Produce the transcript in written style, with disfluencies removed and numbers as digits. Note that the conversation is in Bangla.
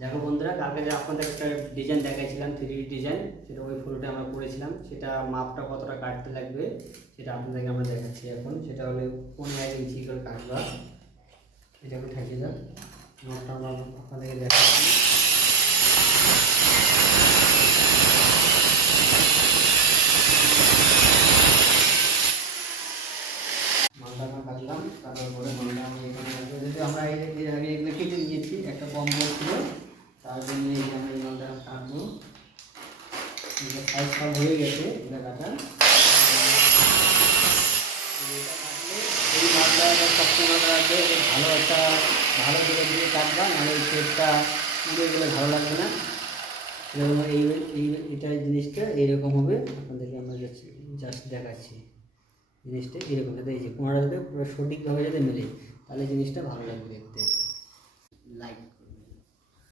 দেখো বন্ধুরা, কালকে যে আপনাদের একটা ডিজাইন দেখাইছিলাম 3D ডিজাইন, সেটা ওই ফুলটা আমরা করেছিলাম। সেটা মাপটা কতটা কাটতে লাগবে সেটা আপনাদেরকে আমরা দেখাচ্ছি এখন। সেটা হলো 15 ইঞ্চি করে কাটবা। এটা আমি ঠাকিয়ে দাও, মাপটা আমরা আপনাদেরকে দেখাচ্ছি। মালটা আমরা কাটলাম, কাটার পরে মালটা আমরা এখানে রাখবো। যদি আমরা এর আগে এগুলো কেটে দিয়েছি, একটা কম ছিল, তার জন্য এই আমরা এই মালটা কাটবো। সাইজ সব হয়ে গেছে এটা কাটা। এই মালটা সবসময় আছে, ভালো একটা ভালো করে দিয়ে কাটবা, নাহলে এই শেপটা পুড়ে গেলে ভালো লাগবে না। এরকম এটা জিনিসটা এইরকম হবে। আপনাদেরকে আমরা জাস্ট দেখাচ্ছি জিনিসটা এরকম, যাতে এই যে কোনাটা যাতে পুরো সঠিকভাবে যাতে মেলে, তাহলে জিনিসটা ভালো লাগবে দেখতে। লাইক